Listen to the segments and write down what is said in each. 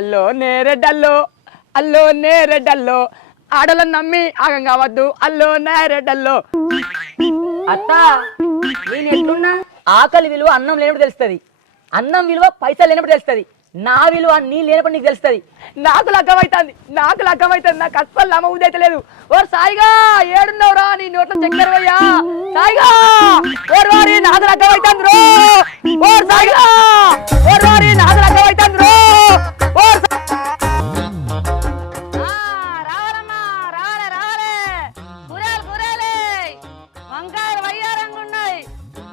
అల్లో నేరెడ్డల్లో అల్లో నేరెడ్డల్లో. ఆడలను నమ్మి ఆగం కావద్దు. అల్లో నేరెడ్డల్లో. అత్త నేను ఎట్లున్నా ఆకలి విలువ అన్నం లేనప్పుడు తెలుస్తుంది. అన్నం విలువ పైసలు లేనప్పుడు తెలుస్తుంది. నా విలువ నీ లేనప్పుడు నీకు తెలుస్తుంది. నాకు లగ్గమైతుంది. నాకు లగ్గమైతుంది. నాకు అస్సలు నమ్మబుద్ధి లేదు. ఓ సాయిగా ఏడున్నావురా? నీ నోట్లో చక్కెర సాయిగా ఓర్ వారి నాకు లగ్గమైతుంది రో. ఓర్ సాయిగా ఓర్ వారి నాకు లగ్గమైతుంది రో. ఓర్ సా- రావాలమ్మా రావాలే రావాలే కూరలు వంకాయలు వయ్యారంగా ఉన్నాయి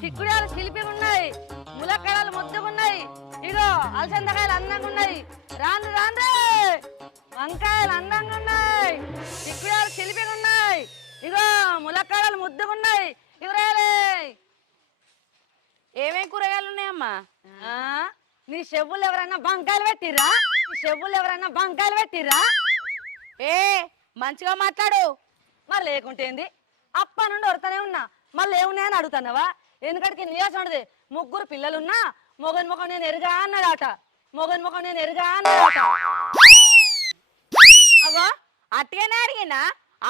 చిక్కుడాలు చిలిపిగా ఉన్నాయి ములక్కడలు ముద్దుగున్నాయి ఇగో అలసందకాయలు అందంగా ఉన్నాయి రాండ్రి రాండ్రి వంకాయలు అందంగా ఉన్నాయి చిక్కుడాలు చిలిపిగా ఉన్నాయి ఇగో ములక్కడలు ముద్దుగున్నాయి ఇగురాలే ఏమేం కూరగాయలు ఉన్నాయమ్మా ఆ? నీ చెవులు ఎవరైనా వంకాయలు పెట్టిర్రా చెవులు ఎవరైనా బంకాయలు పెట్టిర్రా? ఏ మంచిగా మాట్లాడు. మరి లేకుంటే ఏంది? అప్ప నుండి వరుతూనే ఉన్నా. మళ్ళీ ఏమున్నాయని అడుగుతున్నావా? ఎందుకంటే నియాసం ఉండదు? ముగ్గురు పిల్లలున్నా మొగన్ ముఖం నేను ఎరుగా అన్నాడట. మొగన్ ముఖం నేను ఎరుగా అన్నాడట. అగో అట్టుగానే అడిగినా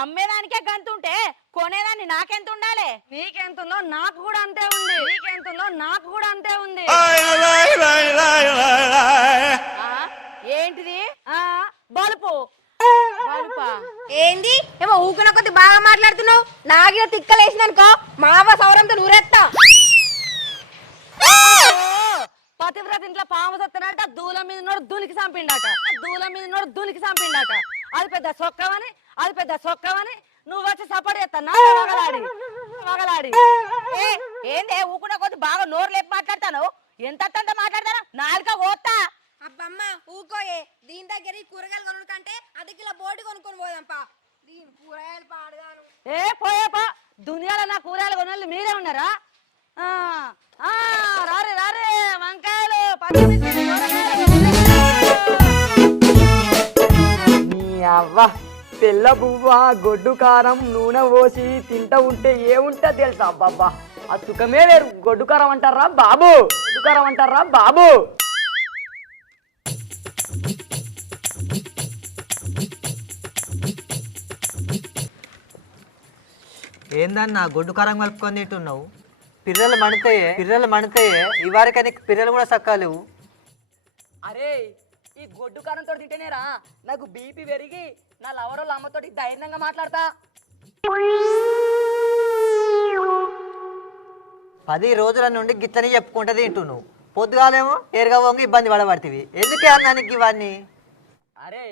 అమ్మేదానికే గంత ఉంటే కొనేదాన్ని నాకెంత ఉండాలి? నీకెంతుందో నాకు కూడా అంతే ఉంది. నీకెంతుందో నాకు కూడా అంతే ఉంది. బలుపు. ఏంది? ఏమో ఊకున కొద్ది బాగా మాట్లాడుతున్నావు. నాగిన తిక్కలేసిందనుకో మావ సౌరంతో నూరెత్తా. పతివ్రత ఇంట్లో పాము సత్తనట దూలం మీద నోడు దూలికి చంపిండట దూలం మీద నోడు దూలికి చంపిండట అది పెద్ద సొక్కవని అది పెద్ద సొక్కవని నువ్వు వచ్చి సపోర్ట్ చేస్తాను మగలాడి మగలాడి ఏ, ఏందే ఊకున్న కొద్ది బాగా నోరు లేపి మాట్లాడతాను ఎంత అంత మాట్లాడతాను? నాలుక దగ్గర ఈ కూరగాయలు కొనుడు కంటే అది కిలో బోటి కొనుక్కొని పోదాంపా. దీని కూరగాయలు పాడుగాను. ఏ పోయే పో. దునియాలో నా కూరగాయలు కొనాలి మీరే ఉన్నారా? ఆ, ఆ, రారే రారే వంకాయలు అవ్వ తెల్ల బువ్వ గొడ్డు కారం నూనె పోసి తింటా ఉంటే ఏముంటా తెలుసా అబ్బబ్బా? ఆ సుఖమే వేరు. గొడ్డు కారం అంటారా బాబు? గొడ్డు కారం అంటారా బాబు? ఏందన్నా గొడ్డు కారం కలుపుకొని తింటున్నావు? పిర్రలు మణితాయే పిర్రలు మణితాయే ఇవారికని పిర్రలు కూడా సక్కాలేవు అరే ఈ గొడ్డు కారంతో తింటేనేరా నాకు బీపీ పెరిగి నా లవరోళ్ళ అమ్మతోటి ధైర్యంగా మాట్లాడతా. పది రోజుల నుండి గిట్లని చెప్పుకుంటే తింటున్నావు. పొద్దుగాలేమో ఎరగా వంగి ఇబ్బంది పడబడుతుంది ఎందుకే అన్నానికి ఇవన్నీ? అరే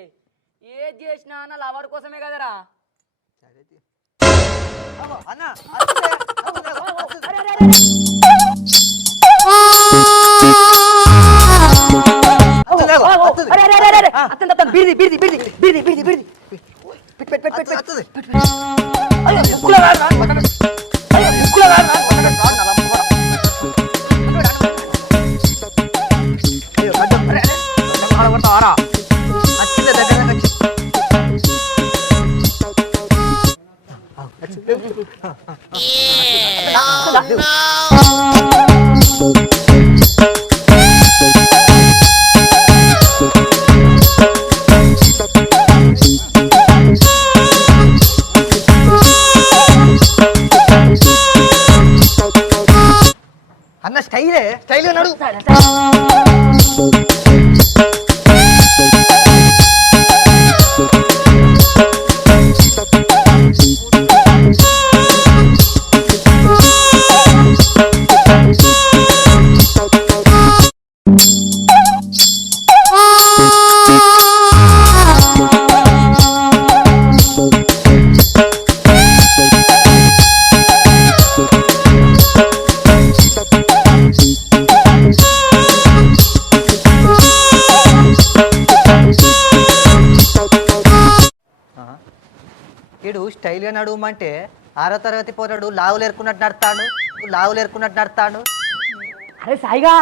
ఏది చేసినా నా లవర్ కోసమే కదరా. అన్న అత్తులే, అత్తులే, అత్తులే. అత్తులే, అగో, అత్తులే. స్టైల్ నడువమంటే ఆరో తరగతి పోరాడు లావులు ఎరుకున్నట్టు నడతాడు లావులు ఎరుకున్నట్టు నడతాడు అరే సాయిగా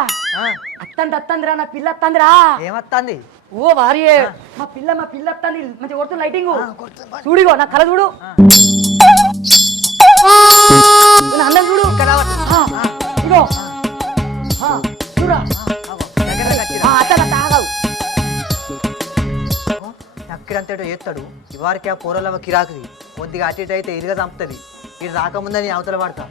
అత్తంది అత్తందిరా నా పిల్ల అత్తందిరా. ఏమత్తాంది? ఓ భార్యే మా పిల్ల మా పిల్ల అత్తంది మంచిగా కొడుతుంది లైటింగ్. చూడిగో నా కళ చూడు. నా అందం చూడు. ఇగో ఆగవు ఎక్కిడంతటో చేస్తాడు ఇవారికి ఆ పూరలవ కిరాకుది. కొద్దిగా అటు ఇటు అయితే ఇదిగా చంపుతుంది. ఇది రాకముందని అవతల పడతా.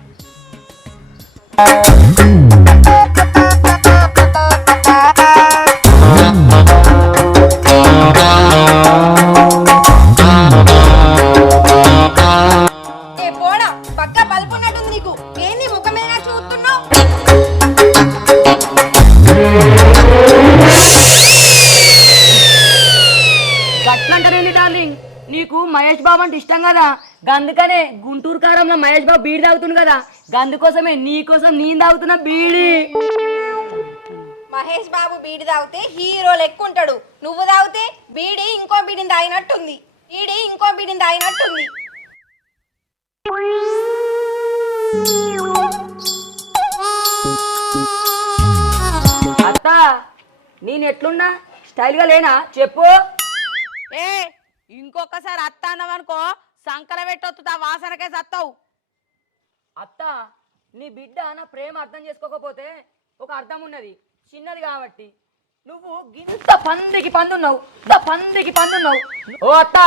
మహేష్ బాబు బీడి తాగుతుంది కదా. గందుకోసమే నీ కోసం నేను తాగుతున్నా బీడి. మహేష్ బాబు బీడి తాగితే హీరో లెక్క ఉంటాడు నువ్వు తాగితే బీడి ఇంకో బీడిని తాగినట్టుంది. బీడి ఇంకో బీడిని తాగినట్టుంది. అత్త నేను ఎట్లున్నా? స్టైల్గా లేనా? చెప్పు. ఏ ఇంకొకసారి అత్త అన్నావనుకో సంకల పెట్టొత్తు వాసనకే సత్తావు. అత్త నీ బిడ్డ నా ప్రేమ అర్థం చేసుకోకపోతే ఒక అర్థం ఉన్నది. చిన్నది కాబట్టి. నువ్వు గింత పందికి పందున్నావు. ఇంత పందికి పందున్నావు. ఓ అత్త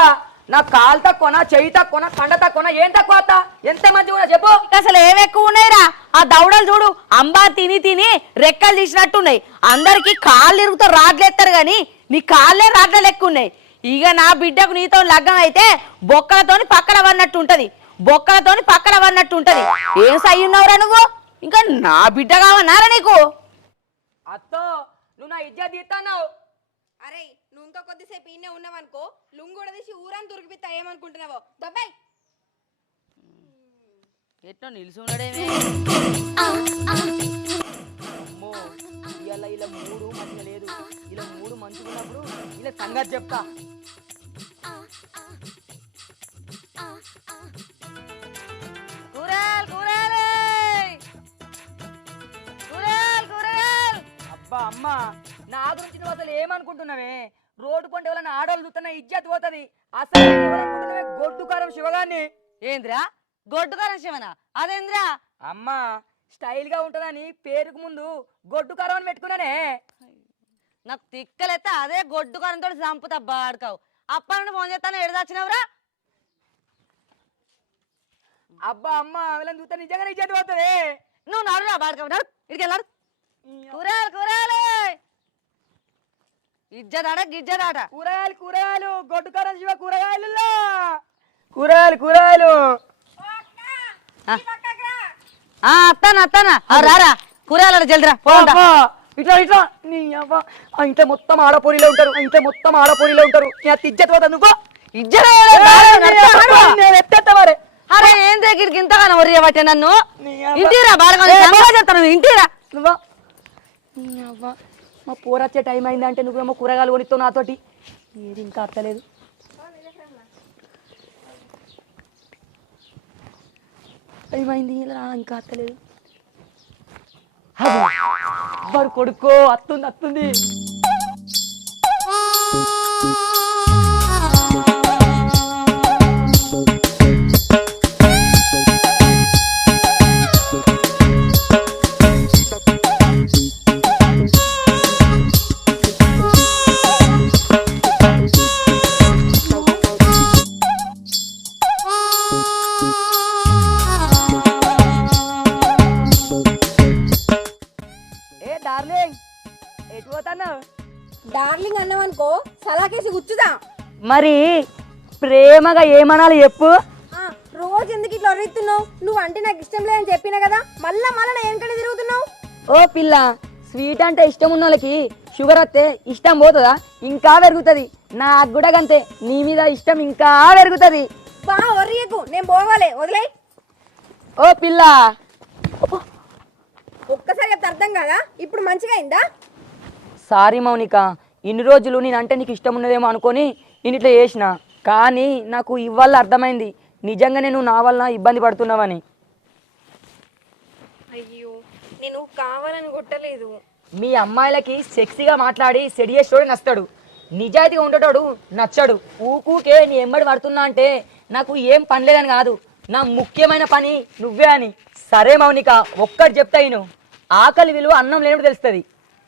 నా కాలు తక్కువ నా చెయ్యి తక్కువ నా కండ తక్కువ నా ఏం తక్కువ అత్త? ఎంత మంచిగా ఉన్నా చెప్పు. అసలు ఏం ఎక్కువ ఉన్నాయిరా? ఆ దవడలు చూడు అంబా తిని తిని రెక్కలు తీసినట్టున్నాయి. అందరికి కాళ్ళు ఇరుగుతో రాడ్లేస్తారు కానీ నీ కాళ్ళే రాడ్ల ఎక్కువ ఉన్నాయి. ఇక నా బిడ్డకు నీతో లగ్గం అయితే బొక్కలతోని పక్కన పడినట్టు ఉంటది. బొక్కలతోని పక్కన పడినట్టు ఉంటది ఏం సయ్యున్నావురా నువ్వు? ఇంకా నా బిడ్డ కావన్నారా నీకు? అత్తో నువ్వు నా ఇజ్జత్ తీస్తున్నావు అరే నువ్వు ఇంకా కొద్దిసేపు ఈయనే ఉన్నావనుకో లుంగు కూడా తీసి ఊరని దొరికిపిస్తా ఏమనుకుంటున్నావో. దబ్బాయి ఎట్లా నిలుచున్నాడేమే అమ్మో ఇవాళ ఇలా మూడు మంచిగా లేదు. ఇలా మూడు మంచిగా ఉన్నప్పుడు ఇలా సంగతి చెప్తా. కూరలు కూరలు కూరలు కూరలు అబ్బా అమ్మ నా గురించి నువ్వు అసలు ఏమనుకుంటున్నావే? రోడ్డు పంట వల్ల ఆడవాళ్ళు చూస్తున్న ఇజ్జత్ పోతుంది. అసలు ఎవరనుకుంటున్నావే? గొడ్డు కారం శివగాన్ని? ఏంద్రా? గొడ్డు కారం శివన? అదేంద్రా? అమ్మా స్టైల్గా ఉంటుందని పేరుకు ముందు గొడ్డు కారం అని పెట్టుకున్నానే. నాకు తిక్కలెత్తే అదే గొడ్డు కారంతో చంపుతా బాడుకావు. అప్ప నుండి ఫోన్ చేస్తాను ఎడదాచినవరా అబ్బా అమ్మ వీళ్ళని చూస్తే నిజంగానే ఇజ్జత్ పోతుంది నువ్వు నడురా బాడుకావు నడు. ఇడికి వెళ్ళాడు కూరలు కూరలు. ఇజ్జదాడ గిజ్జదాట కూరగాయలు కూరగాయలు. గొడ్డు కారం శివ కూరగాయలు కూరగాయలు కూరగాయలు. ఆ. అత్తాన అత్తాన? రారా కూరగాయలు జల్దిరా పోండా ఇట్లా ఇట్లా. నీ అవ్వ. ఇంట్లో మొత్తం ఆడపొరిలో ఉంటారు. ఇంట్లో మొత్తం ఆడపొరిలో ఉంటారు. నీ అత్త ఇజ్జత్ పోతా నువ్వు. ఇజ్జరే అరే ఏం దగ్గరికి ఇంతగానో ఒరియా పట్టే నన్ను. ఇంటిరా బాడగా చెప్తాను ఇంటిరా. నువ్వా. మా పోరొచ్చే టైం అయిందంటే నువ్వేమో కూరగాయలు కొనిస్తావు నాతోటి. ఏది ఇంకా అర్థలేదు టైం అయింది ఇలా ఇంకా అత్తలేదు. వాడు కొడుకో? అత్తుంది అత్తుంది. ప్రేమగా ఏమనాలి చెప్పు? రోజు ఎందుకు ఇట్లా ఒర్రెత్తున్నావు నువ్వు అంటే నాకు ఇష్టం లేదని చెప్పినా కదా మళ్ళా మళ్ళా నా వెనకనే తిరుగుతున్నావు? ఓ పిల్ల స్వీట్ అంటే ఇష్టం ఉన్న వాళ్ళకి షుగర్ వస్తే ఇష్టం పోతుందా? ఇంకా పెరుగుతుంది. నాకు కూడా అంతే నీ మీద ఇష్టం ఇంకా పెరుగుతుంది. బా ఒర్రియకు. నేను పోవాలే. వదిలే ఓ పిల్ల. ఒక్కసారి చెప్తే అర్థం కాదా? ఇప్పుడు మంచిగా అయిందా? సారీ మౌనిక ఇన్ని రోజులు నేనంటే నీకు ఇష్టం ఉన్నదేమో అనుకొని నేను ఇట్లా చేసిన. కానీ నాకు ఇవాళ అర్థమైంది. నిజంగానే నువ్వు నా వల్ల ఇబ్బంది పడుతున్నావని. అయ్యో నేను కావాలని కొట్టలేదు. మీ అమ్మాయిలకి సెక్సీగా మాట్లాడి సెడి చేసేటోడు నచ్చాడు నిజాయితీగా ఉండేటోడు నచ్చాడు. ఊకూకే నీ ఎమ్మడి పడుతున్నా అంటే నాకు ఏం పని లేదని కాదు. నా ముఖ్యమైన పని నువ్వే అని. సరే మౌనిక ఒక్కటి చెప్తా నేను ఆకలి విలువ అన్నం లేనప్పుడు తెలుస్తుంది.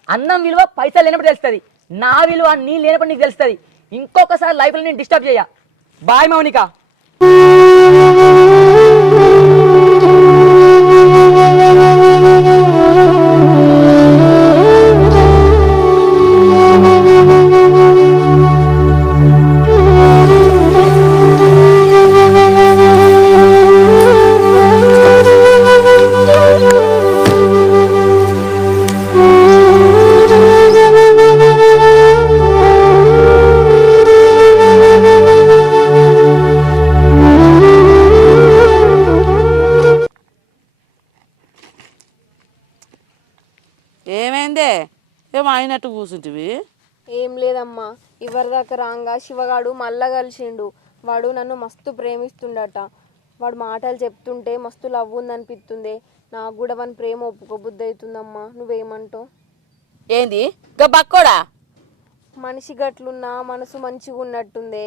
అన్నం విలువ పైసలు లేనప్పుడు తెలుస్తుంది. నా విలువ నీ లేనప్పుడు నీకు తెలుస్తుంది. ఇంకొకసారి లైఫ్లో నేను డిస్టర్బ్ చేయ. బాయ్ మౌనిక. ఏమో అయినట్టు కూర్చుంటివి ఏం లేదమ్మా. ఇవరిదాకా రాంగా శివగాడు మళ్ళా కలిసిండు. వాడు నన్ను మస్తు ప్రేమిస్తుండట. వాడు మాటలు చెప్తుంటే మస్తు లవ్ ఉందనిపిస్తుంది. నాకు కూడా వాని ప్రేమ ఒప్పుకోబుద్ధి అవుతుందమ్మా నువ్వేమంటావు? ఏంది? గా బక్కోడా? మనిషి గట్లున్నా మనసు మంచిగా ఉన్నట్టుందే.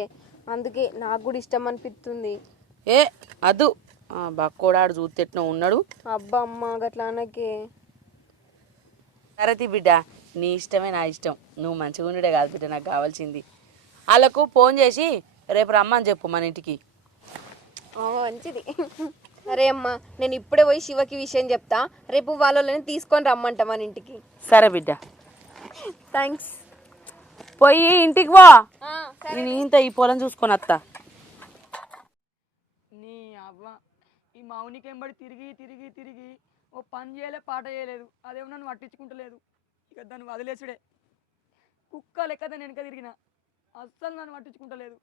అందుకే నాకు కూడా ఇష్టం అనిపిస్తుంది ఏ అదు. బక్కోడాడు చూస్తే ఉన్నాడు. అబ్బా అమ్మ గట్లా అనకే. సరతి బిడ్డ నీ ఇష్టమే నా ఇష్టం. నువ్వు మంచిగా ఉండే కాదు బిడ్డ నాకు కావాల్సింది. వాళ్ళకు ఫోన్ చేసి రేపు రమ్మని చెప్పు మన ఇంటికి. మంచిది. సరే అమ్మా నేను ఇప్పుడే పోయి శివకి విషయం చెప్తా. రేపు వాళ్ళని తీసుకొని రమ్మంటా మన ఇంటికి. సరే బిడ్డ. థ్యాంక్స్ పోయి ఇంటికి పో. నేను ఇంత ఈ పొలం చూసుకొని వస్తా నీ అవ్వ ఈ మౌనికి ఎంబడి తిరిగి తిరిగి తిరిగి ఓ పని చేయలే పాట చేయలేదు. అదేమో నన్ను పట్టించుకుంటలేదు. ఇక దాన్ని వదిలేసుడే. కుక్క లెక్క దాన్ని వెనక తిరిగిన. అస్సలు నన్ను పట్టించుకుంటలేదు.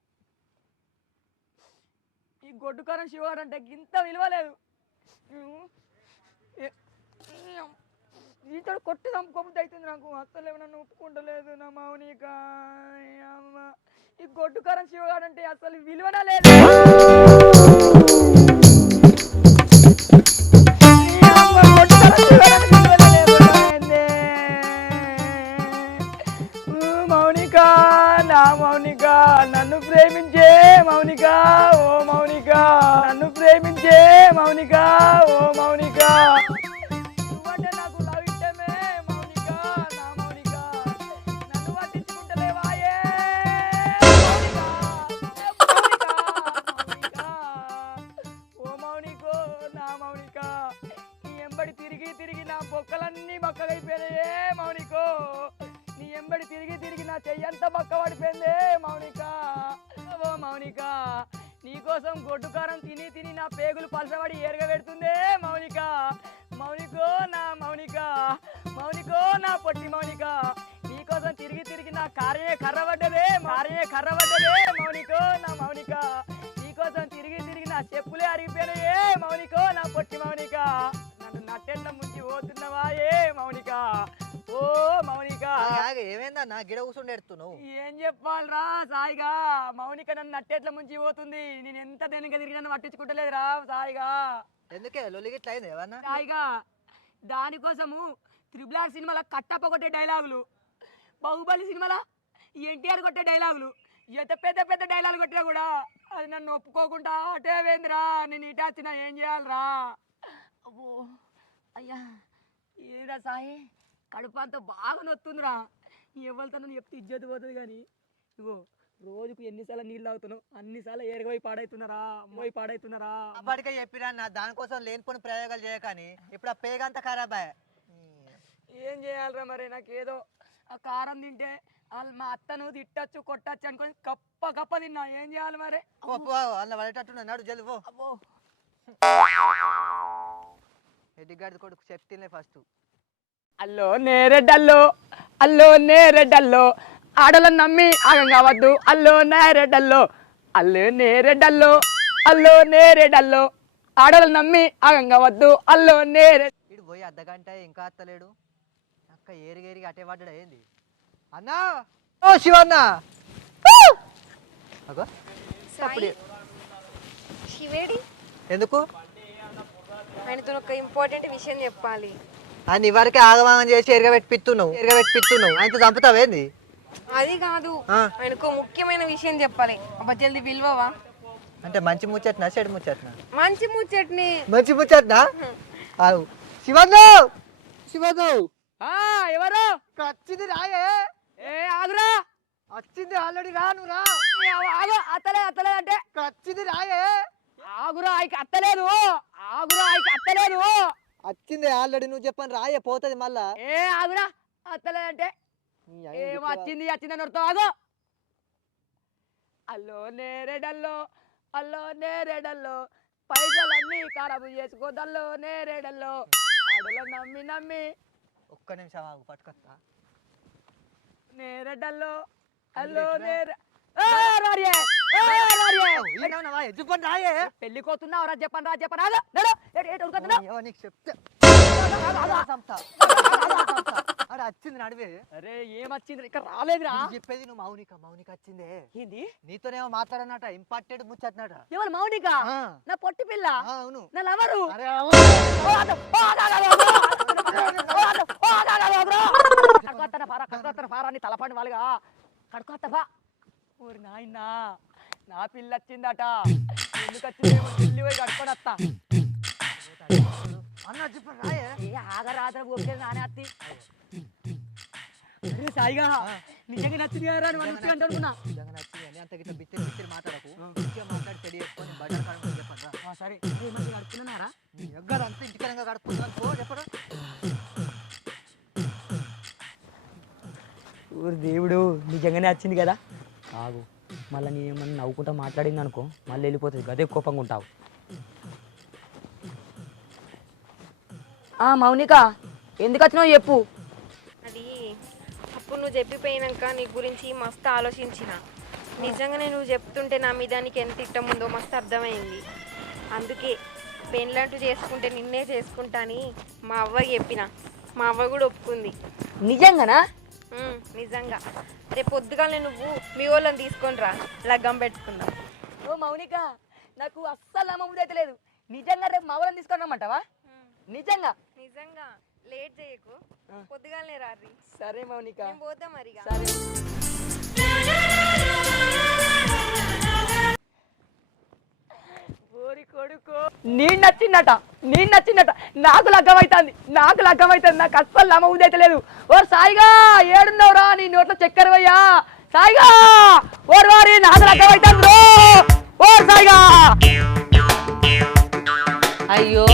ఈ గొడ్డుకారం శివాడు అంటే ఇంత విలువలేదు ఈతడు కొట్టి చంపుకోబుద్ది అవుతుంది నాకు. అస్సలు ఏమన్నా ఒప్పుకుంటలేదు నా మౌనిక. ఈ అమ్మ. ఈ గొడ్డుకారం శివగాడు అంటే అసలు విలువన లేదు. మౌనిక నా మౌనిక నన్ను ప్రేమించే మౌనిక ఓ మౌనిక నన్ను ప్రేమించే మౌనిక ఓ మౌనిక. నన్ను నట్టెట్ల ముంచి పోతున్నవా? ఏ మౌనిక? ఓ మౌనిక. ఏమైందన్నా గిడ కూర్చుండి ఎడుతున్నావు ఏం చెప్పాలరా సాయిగా? మౌనిక నన్ను నట్టెట్ల ముంచి పోతుంది. నేను ఎంత దేనిక తిరిగి నన్ను పట్టించుకుంటలేదురా సాయిగా. ఎందుకే? లొలిగిట్ల అయింది ఏమన్నా? సాయిగా దానికోసము త్రిబుల్ ఆర్ సినిమాలో కట్టప్ప కొట్టే డైలాగులు బాహుబలి సినిమాలో ఎన్టీఆర్ కొట్టే డైలాగులు ఎంత పెద్ద పెద్ద డైలాగులు కొట్టినా కూడా అది నన్ను ఒప్పుకోకుండా అటే వేందిరా నేను ఇటే వచ్చినా ఏం చేయాలరా? అబ్బో అయ్యా ఏరా సాయి కడుపు అంతా బాగా నొత్తుందిరా. ఎవరితో నన్ను చెప్తే ఇజ్జత్ పోతుంది కానీ. ఇగో రోజుకు ఎన్నిసార్లు నీళ్ళు తాగుతున్నావు అన్నిసార్లు ఏరగపోయి పాడైతున్నారా అమ్మోయి పాడైతున్నారా? అప్పటికే చెప్పిరా నా దానికోసం లేనిపోని ప్రయోగాలు చేయకని ఇప్పుడు ఆ పేగంతా ఖరాబ్ అయ్యా. ఏం చేయాలిరా మరి నాకేదో? ఆ కారం తింటే వాళ్ళు మా అత్తను తిట్టచ్చు కొట్టచ్చు అనుకొని కప్ప కప్ప తిన్నా. ఏం చేయాలి మరి? అన్న పడేటట్టున్నా నడు జల్ది పో. అబ్బో. ఎడ్డిగాడి కొడుకు చెప్తే ఫస్ట్. అల్లో నేరెడ్డల్లో అల్లో నేరెడ్డల్లో ఆడలను నమ్మి ఆగం కావద్దు. అల్లో నేరెడ్డల్లో అల్లో నేరెడ్డల్లో అల్లో నేరెడ్డల్లో ఆడలను నమ్మి ఆగం కావద్దు. అల్లో నేరె ఇడు పోయి అర్ధగంట ఇంకా అత్తలేడు. అక్క ఏరిగి ఏరిగి అటే పడ్డాడు ఏంది? అన్నా! ఓ శివన్న! అగో అప్పుడు. ఎందుకు? ఆయనతో ఒక ఇంపార్టెంట్ విషయం చెప్పాలి. ఆయన ఇవరకే ఆగమాగం చేసి ఎరగబెట్టి పిత్తున్నావు ఎరగబెట్టి పిత్తున్నావు ఆయనతో చంపుతావేంది అది కాదు. ఆయనకు ముఖ్యమైన విషయం చెప్పాలి. అబ్బా జల్ది విలువవా అంటే మంచి ముచ్చట్నా చెడు ముచ్చట్నా? మంచి ముచ్చట్ని. మంచి ముచ్చట్నా? శివన్న శివన్న ఆ, ఎవరు? వచ్చింది రాయే. ఏ ఆగురా. వచ్చింది ఆల్రెడీ రా నువ్వు రా. ఆగు అత్తలేదు అత్తలేదు అంటే. వచ్చింది రాయే. ఆగురా ఆయనకి అత్తలేదు ఆగురా ఆయనకి అత్తలేదు వచ్చింది ఆల్రెడీ నువ్వు చెప్పని రాయే పోతుంది మళ్ళా. ఏ ఆగురా అత్తలేదంటే ఏం వచ్చింది వచ్చిందని నడుతో ఆగు. అల్లో నేరేడల్లో అల్లో నేరేడల్లో పైసలన్నీ ఖరాబు చేసుకోదల్లో నేరేడల్లో అడలో నమ్మి నమ్మి. ఒక్క నిమిషం ఆగు పట్టుకొస్తా. నేరేడల్లో అల్లో నేరే చెప్పని పెళ్ళి కోతున్నావు రా చెప్పండి రా చెప్తే. అరే వచ్చింది నడివే. అరే ఏం వచ్చింది ఇక్కడ రాలేదురా. చెప్పేది నువ్వు మౌనిక మౌనిక వచ్చిందే. ఏంది? నీతోనేమో మాట్లాడనట ఇంపార్టెంట్ ముచ్చట్నట. ఎవరు మౌనిక? నా పొట్టి పిల్ల. అవును. నా లవరు. కడుకొత్తన పారా కడుకొత్తన పారా అని తలపండి వాళ్ళుగా. కడుకొత్తవా ఊరి నాయన. నా పిల్ల వచ్చిందట ఎందుకు వచ్చిందేమో పిల్లి పోయి కట్టుకొని వస్తా అన్న రాయే. ఏ ఆగరాత్ర నానే అత్తి. అరే సాయిగా నిజంగా నచ్చింది కదా అనుకున్నా నిజంగా నచ్చింది అని అంత గిట్ల బిత్తిరి బిత్తిరి మాట్లాడకు మంచిగా మాట్లాడి బజార్ చెప్పండి సరే. ఏ మంచిగా నీ ఇంటికరంగా పో చెప్పరా ఊరు దేవుడు నిజంగానే వచ్చింది కదా. కాదు మళ్ళీ నేను ఏమన్నా నవ్వుకుంటా మాట్లాడింది అనుకో మళ్ళీ వెళ్ళిపోతుంది. గదే కోపంగా ఉంటావు. మౌనిక ఎందుకు వచ్చినావు చెప్పు. అది అప్పుడు నువ్వు చెప్పిపోయినాక నీ గురించి మస్తు ఆలోచించిన. నిజంగానే నువ్వు చెప్తుంటే నా మీద నీకు ఎంత ఇష్టం ఉందో మస్తు అర్థమైంది. అందుకే పెళ్ళంటూ చేసుకుంటే నిన్నే చేసుకుంటా అని మా అవ్వకి చెప్పిన. మా అవ్వ కూడా ఒప్పుకుంది. నిజంగానా? నిజంగా. రేపు పొద్దుగానే నువ్వు మీ వాళ్ళని తీసుకొని రా. లగ్గం పెట్టుకుందాం. ఓ మౌనిక నాకు అస్సలు నమ్మబుద్ధి అయితే లేదు. నిజంగా రేపు మా వాళ్ళని తీసుకొని రమ్మంటావా? నిజంగా? నిజంగా. లేట్ చేయకు. పొద్దుగానే రారి సరే మౌనిక. పోతా మరిగా. సరే. ఓరి కొడుకు. నేను నచ్చిందట నేను నచ్చిందట. నాకు లగ్గం అవుతుంది నాకు లగ్గం అవుతుంది నాకు అస్సలు నమ్మబుద్ధి అయితే లేదు. ఓ సాయిగా ఏడున్నావురా నీ నోట్లో చక్కెర పోయా సాయిగా ఓరి వారి నాకు లగ్గం అవుతుంది రో ఓ సాయిగా. అయ్యో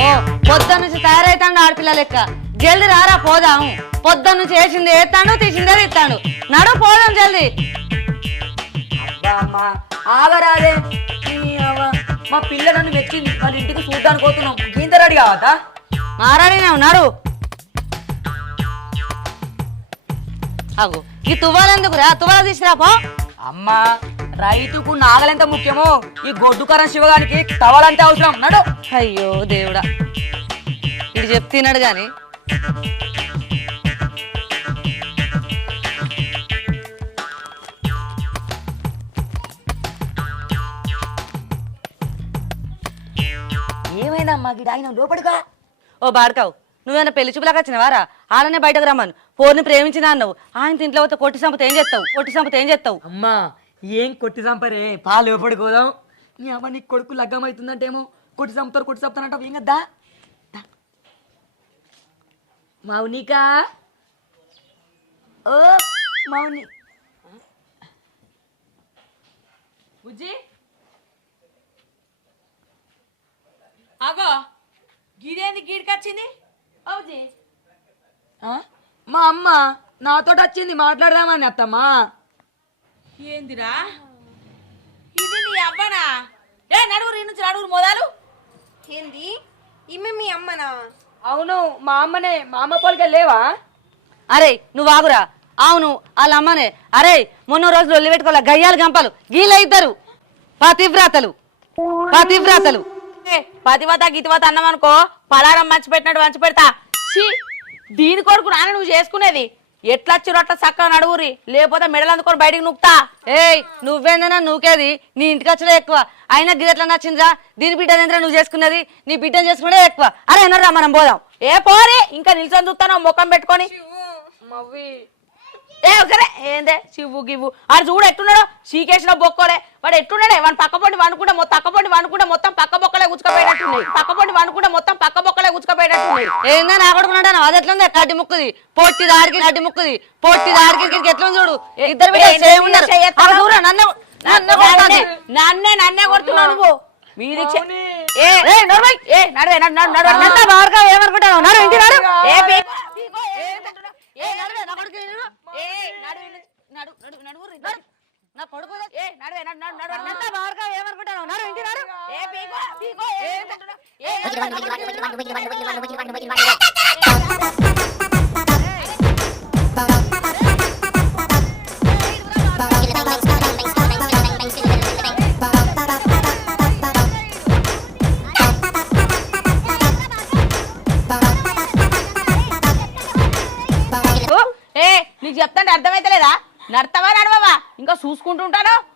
పొద్దు నుంచి తయారైతాడు ఆడపిల్ల లెక్క. జల్ది రారా పోదాం పొద్దు నుంచి వేసింది ఏతాడు తీసిందే తీస్తాడు నడు పోదాం జల్ది. ఆగరాదే. మా పిల్ల నన్ను మెచ్చింది. వాళ్ళ ఇంటికి చూడ్డానికి పోతున్నాం. గీంత రెడీ కావద్దా మారాడినే ఉన్నారు. అగు ఈ తువ్వాలెందుకురా తువ్వాల తీసుకురా పో. అమ్మా రైతుకు నాగలెంత ముఖ్యమో? ఈ గొడ్డుకరం శివగానికి తవలంతే అవసరం. నడు. అయ్యో దేవుడా. ఇది చెప్తున్నాడు గాని ఏమైందమ్మా గిడ ఆయన లోపడిగా. ఓ బాడకావు నువ్వేమైనా పెళ్ళి చూపులాగా వచ్చినవారా? ఆడనే బయటకు రమ్మను. పోర్ని ప్రేమించిన అన్నావు. ఆయన ఇంట్లో పోతే కొట్టి సంపత ఏం చేస్తావు? కొట్టి సంపత ఏం చేస్తావు? అమ్మా ఏం కొట్టి చంపరే పా లోపడి పోదాం? నీ అమ్మ నీ కొడుకు లగ్గం అవుతుందంటేమో కొట్టి చంపుతారు కొట్టి చంపుతానంటావు ఏం కదా మౌనిక? ఓ మౌని. బుజ్జి? అగో గిదేంది గీడికొచ్చింది? మా అమ్మ నాతో వచ్చింది మాట్లాడదామని అత్తమ్మా. ఏందిరా? ఇది నీ అవ్వనా? ఏ నడుగురు ఈ నుంచి నడుగురు మొదలు. ఏంది? ఈమె మీ అమ్మనా? అవును మా అమ్మనే. మా అమ్మ పోలిక లేవా? అరే నువ్వు ఆగురా. అవును వాళ్ళ అమ్మనే. అరే మొన్న రోజులు ఒల్లి పెట్టుకోలే గయ్యాలు గంపలు. గీల ఇద్దరు. పతివ్రతలు పతివ్రతలు పతివత గీతివత అన్నం అనుకో పలారం మంచి పెట్టినట్టు మంచి పెడతా దీని కొరకు నాన్న నువ్వు చేసుకునేది. ఎట్లా చిరట్ల చక్కగా నడువురి లేకపోతే మెడలు అందుకొని బయటికి నూకుతా. ఏయ్ నువ్వేందన్నా నూకేది? నీ ఇంటికి వచ్చలే ఎక్కువ. అయినా గిది నచ్చిందిరా దీని బిడ్డ నువ్వు చేసుకునేది? నీ బిడ్డను చేసుకునేది ఎక్కువ. అరే ఎన్నరా మనం పోదాం. ఏ పోరే ఇంకా నిల్చొని చూస్తాను ముఖం పెట్టుకొని. మవ్వి ఏ ఒకరే ఏందే? చివ్వు గివ్వు. ఆడు చూడు ఎట్టున్నాడో? చీకేసిన బొక్కలే వాడు ఎట్టున్నాడే? వాడు పక్క పొండి వండుకుంటే మొత్తం పక్క పొండి వండుకుంటే మొత్తం పక్క బొక్కలే గుచ్చుకపోయినట్టున్నాయి పక్క పొండి వండుకుంటే మొత్తం పక్క బొక్కలే గుచ్చుకపోయినట్టున్నాయి ఏందా నా కొడుకున్నాడు అది ఎట్లుంది? కడ్డి ముక్కుది పొట్టి దాడికి కడ్డి ముక్కుది పొట్టి దాడికి ఇక్కడికి ఎట్లా చూడు? ఇద్దరు నన్ను నన్ను కొడుతుంది. నన్నే నన్నే కొడుతున్నావు నువ్వు. మీది చె- ఏ ఏ నడవై. ఏ నడవే నడు నడు నడు నడు. బాగా ఏమనుకుంటావు నడు ఇంటి నడు. ఏ నడువే నా కొడుకు నేను. ఏ నడు నడు నడు నడువుర్రి, నడు నా కొడుకు ఏ నడువే నడు నడు నడు నడు బాగా ఏమనుకుంటావు నడు ఇంటి నడు ఏ పీకో పీకో ఏ చూసుకుంటుంటాను?